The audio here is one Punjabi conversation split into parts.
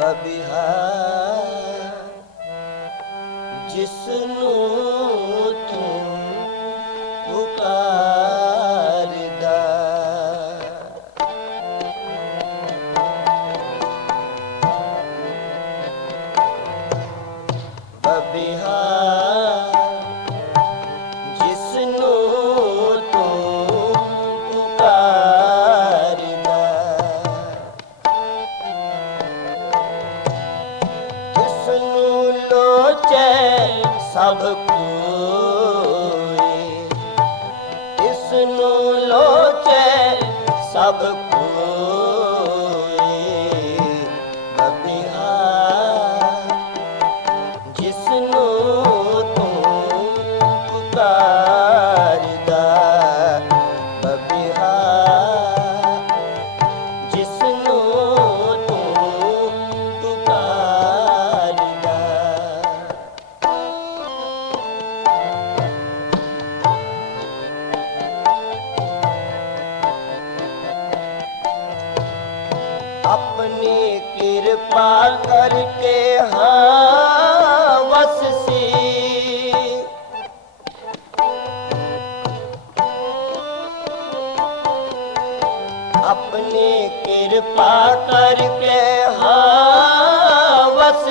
ਬਬਿਹਾਰ ਜਿਸ ਨੂੰ ਸਭ ਕੋਈ। ਇਸ ਨੂੰ ਲੋਚੈ ਸਭ ਆਪਣੀ ਕਿਰਪਾ ਕਰਕੇ ਹਾਂ ਵਸ ਆਪਣੀ ਕਿਰਪਾ ਕਰਕੇ ਹਾਂ ਵਸ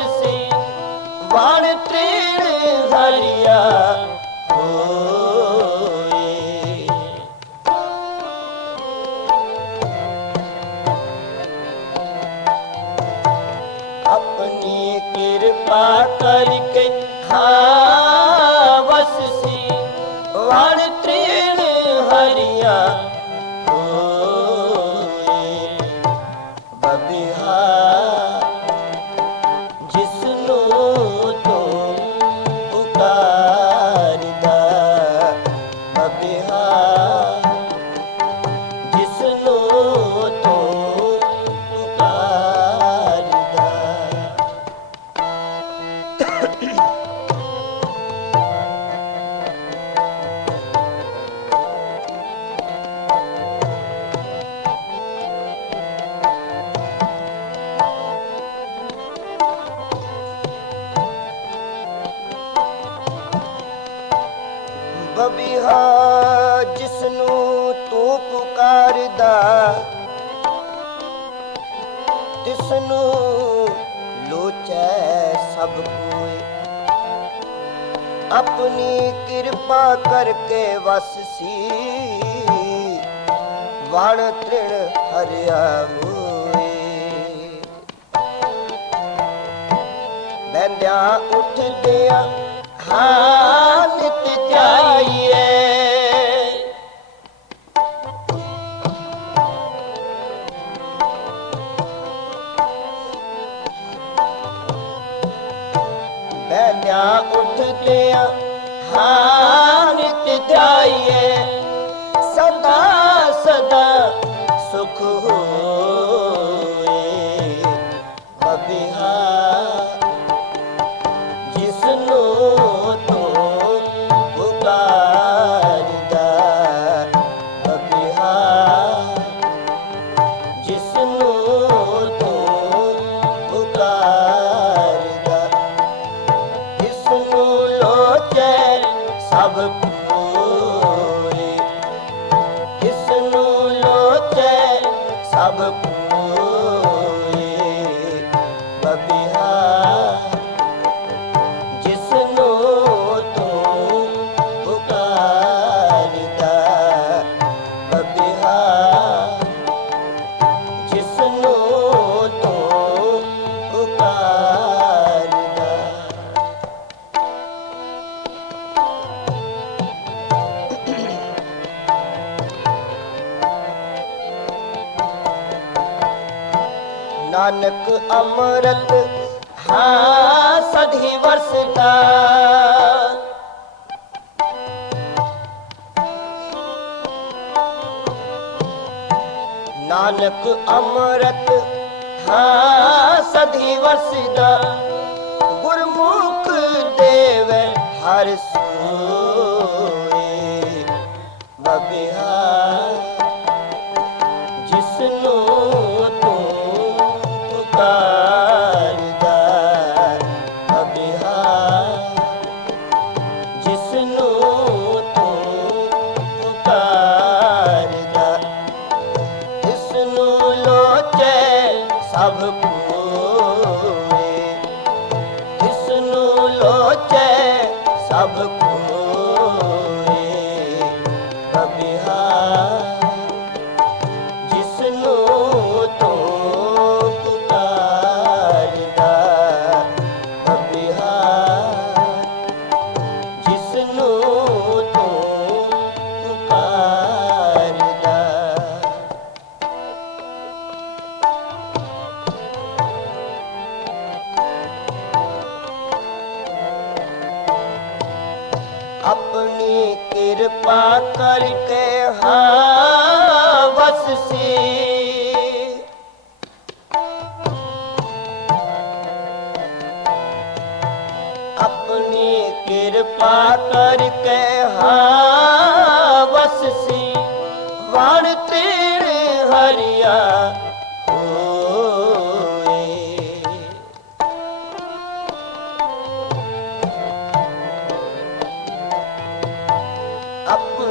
ਹਰਿਆ ਬਬਿਹਾ ਜਿਸ ਨੂੰ ਤੂੰ ਪੁਕਾਰਦਾ ਤਿਸ ਨੂੰ ਲੋਚੈ ਸਭ ਕੋਏ ਆਪਣੀ ਕਿਰਪਾ ਕਰਕੇ ਵਸ ਸੀ, ਵਣ ਤ੍ਰਿਣ ਹਰਿਆ ਹੋਏ ਬੰਦਿਆ ਉੱਠਦਿਆਂ ਹਾਂ ਬੰਦਿਆ ਉੱਠਦਿਆਂ ਹਾਰ ਨਿਤ ਜਾਈਏ। ਸਭ ਨਾਨਕ ਅੰਮ੍ਰਿਤ ਹਾਂ ਸਦੀ ਵਰਸਦਾ। ਨਾਨਕ ਅੰਮ੍ਰਿਤ ਹਾਂ ਸਦੀ ਵਰਸਦਾ। ਗੁਰਮੁਖ ਦੇਵ ਹਰ ਸੋਏ ਸਭ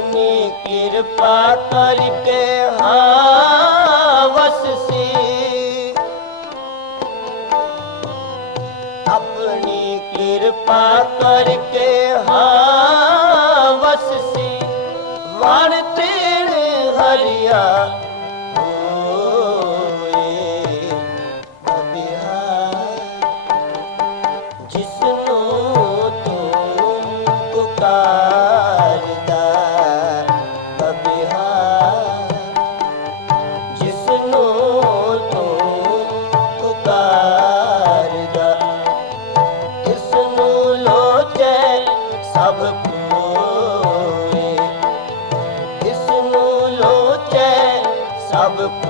ਆਪਣੀ ਕਿਰਪਾ ਕਰਕੇ ਹਾਵਸ ਸੀ। ਆਪਣੀ ਕਿਰਪਾ ਕਰਕੇ ਹਾਵਸ ਸੀ। ਵਣ ਤੇਣ ਹਰਿਆ ਸਭ